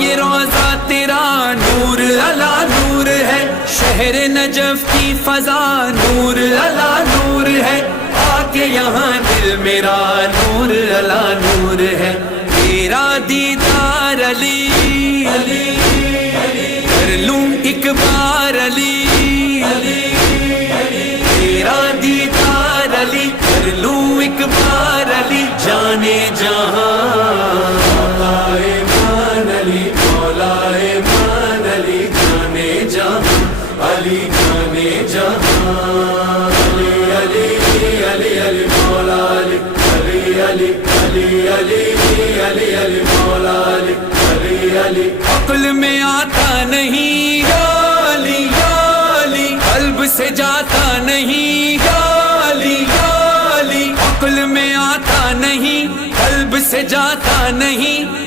یہ روضہ تیرا نور علا نور ہے، شہر نجف کی فضا نور علا نور ہے، آ کے یہاں دل میرا نور علا نور ہے، تیرا دیدار علی علی کر لوں ایک بار علی علی، تیرا دیدار علی کر لوں ایک بار علی، جانے جہاں علی جانے جہاں، علی علی علی علی مولا علی، علی علی علی علی علی علی مولا علی، علی علی عقل میں آتا نہیں یا علی یا علی، قلب سے جاتا نہیں یا علی یا علی، عقل میں آتا نہیں قلب سے جاتا نہیں،